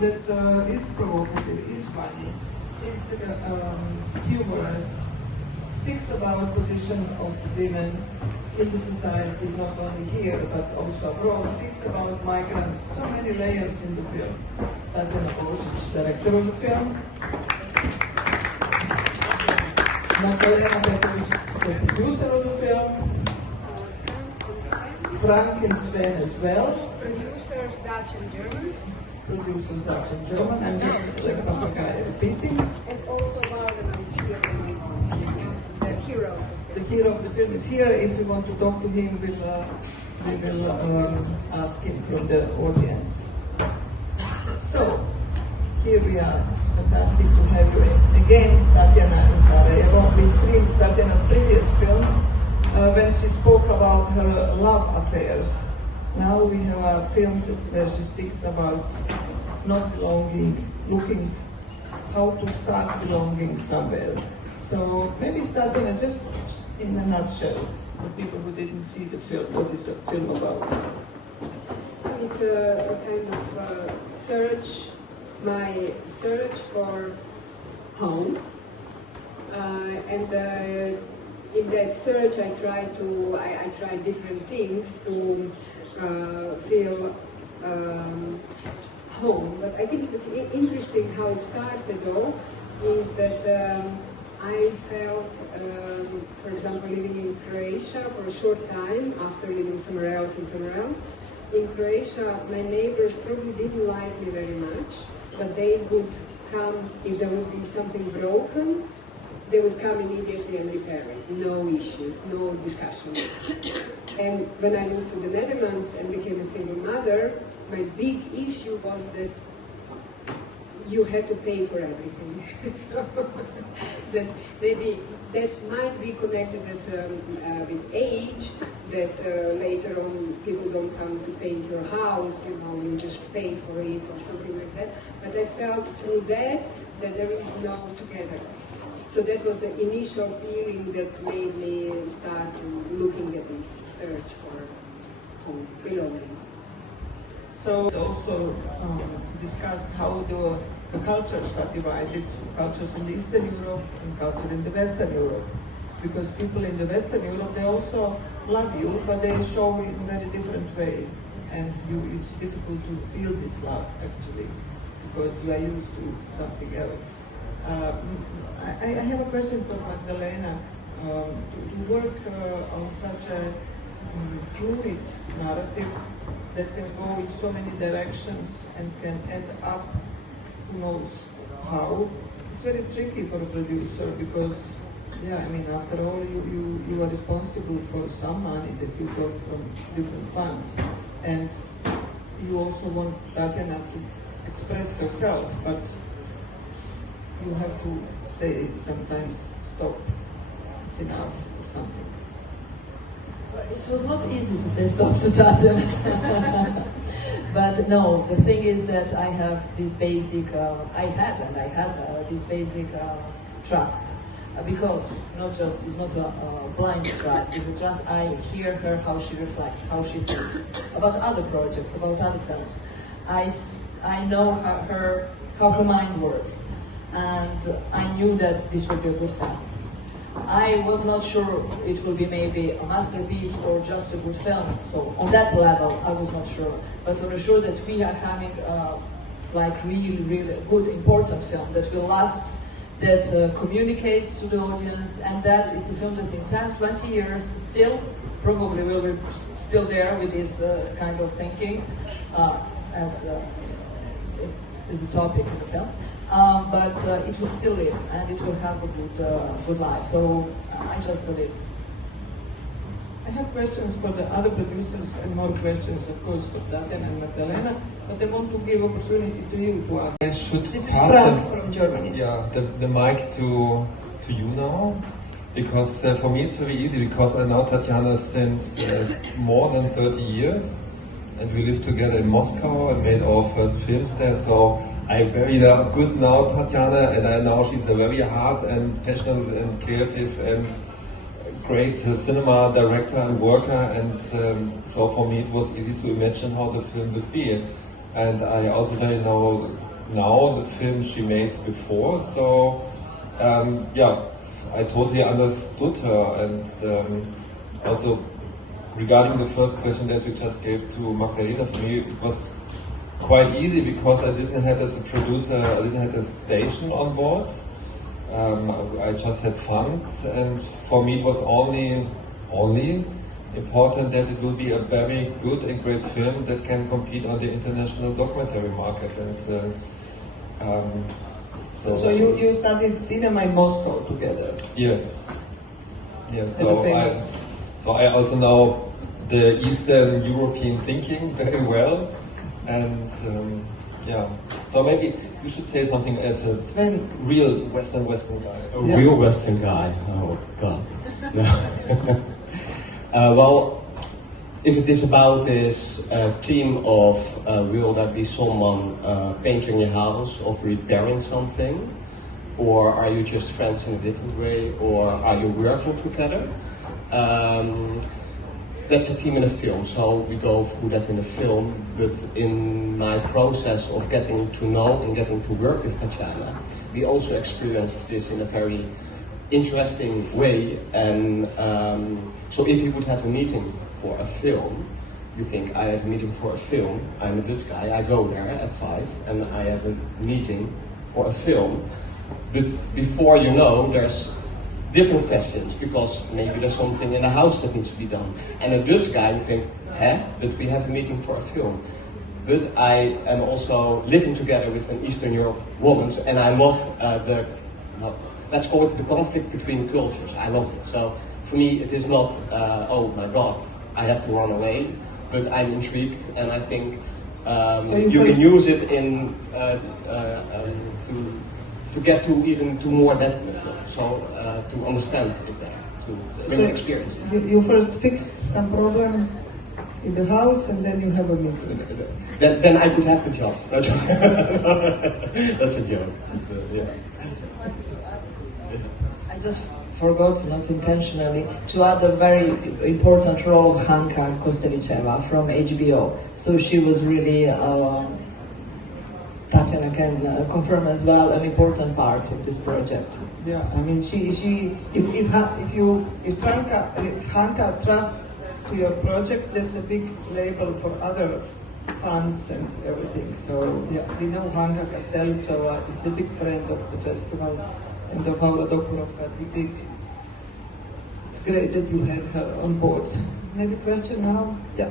that is provocative, is funny, is humorous, speaks about position of women in the society, not only here but also abroad, speaks about migrants, so many layers in the film. Tatjana Božić, director of the film. Magdalena Petrović, the producer of the film. Frank and Sven as well. Producers Dutch and German. Producers Dutch and German. I'm just repeating. And also Waldemar is here, the hero. The hero of the film is here. If we want to talk to him, we will ask him from the audience. So, here we are. It's fantastic to have you again, Tatjana in Sarajevo. We screened Tatjana's previous film when she spoke about her love affairs. Now we have a film where she speaks about not belonging, looking how to start belonging somewhere. So maybe Tatjana, just in a nutshell, for people who didn't see the film, what is the film about? It's a kind of search, my search for home, and in that search I try different things to feel home. But I think it's interesting how it started though, is that I felt, for example, living in Croatia for a short time after living somewhere else and somewhere else. In Croatia, my neighbors probably didn't like me very much, but they would come, if there would be something broken, they would come immediately and repair it. No issues, no discussions. And when I moved to the Netherlands and became a single mother, my big issue was that you had to pay for everything. So that maybe that might be connected with age, that later on people don't come to paint your house, you just pay for it or something like that. But I felt through that there is no togetherness. So that was the initial feeling that made me start looking at this search for home, belonging. So also discussed how the cultures are divided, cultures in Eastern Europe and culture in the Western Europe. Because people in the Western Europe, they also love you, but they show it in a very different way. And it's difficult to feel this love, actually, because you are used to something else. I have a question for Magdalena. To work on such a fluid narrative that can go in so many directions and can end up who knows how. It's very tricky for a producer because, yeah, I mean, after all, you are responsible for some money that you got from different funds, and you also want Tatjana to express herself, but you have to say sometimes stop, it's enough or something. It was not easy to say stop to Tatjana. But no, the thing is that I have this basic, this basic trust. Because it's not a blind trust, it's a trust. I hear her, how she reflects, how she thinks about other projects, about other films. I know how her mind works, and I knew that this would be a good film. I was not sure it will be maybe a masterpiece or just a good film. So on that level, I was not sure. But I'm sure that we are having really good, important film that will last, that communicates to the audience, and that it's a film that in 10, 20 years still probably will be still there with this kind of thinking as a topic in the film. But it will still live and it will have a good life. So I just believe. I have questions for the other producers and more questions, of course, for Tatjana and Magdalena, but I want to give opportunity to you to ask. I should this is pass Frank from Germany. Yeah, the mic to you now, because for me it's very easy, because I know Tatjana since more than 30 years, and we lived together in Moscow and made our first films there, so I very good know Tatjana, and I know she's a very hard and passionate and creative and great cinema director and worker, and so for me it was easy to imagine how the film would be. and I also very know now the film she made before. So yeah, I totally understood her, and also regarding the first question that you just gave to Magdalena, for me it was quite easy because I didn't have as a producer, I didn't have a station on board. I just had funds, and for me it was only important that it will be a very good and great film that can compete on the international documentary market. And so you studied cinema in Moscow together? Yes. So so I also know the Eastern European thinking very well, and yeah. So maybe you should say something as a real Western guy. A real Western guy. Oh God. No. Well, if it is about this theme of will there be someone painting your house or repairing something, or are you just friends in a different way, or are you working together? That's a theme in a film, so we go through that in a film, but in my process of getting to know and getting to work with Tatjana, we also experienced this in a very interesting way. And so if you would have a meeting for a film, you think, I have a meeting for a film, I'm a Dutch guy, I go there at 5 and I have a meeting for a film. But before you know, there's different questions, because maybe there's something in the house that needs to be done. And a Dutch guy, you think, but we have a meeting for a film. But I am also living together with an Eastern Europe woman, and I love let's call it the conflict between cultures. I love it. So for me, it is not, oh my God, I have to run away, but I'm intrigued, and I think you can use it in to get to even to more depth in the film. So to understand it better, to really experience it. You first fix some problem in the house, and then you have a meeting. Then I could have the job. That's a joke. Yeah. I just forgot, not intentionally, to add a very important role of Hanka Kostelicheva from HBO. So she was really, Tatjana can confirm as well, an important part of this project. Yeah, I mean, if Hanka trusts to your project, that's a big label for other funds and everything. So yeah, we know Hanka Kostelicheva is a big friend of the festival and of our Dokurovka. It's great that you had her on board. Maybe question now? Yeah.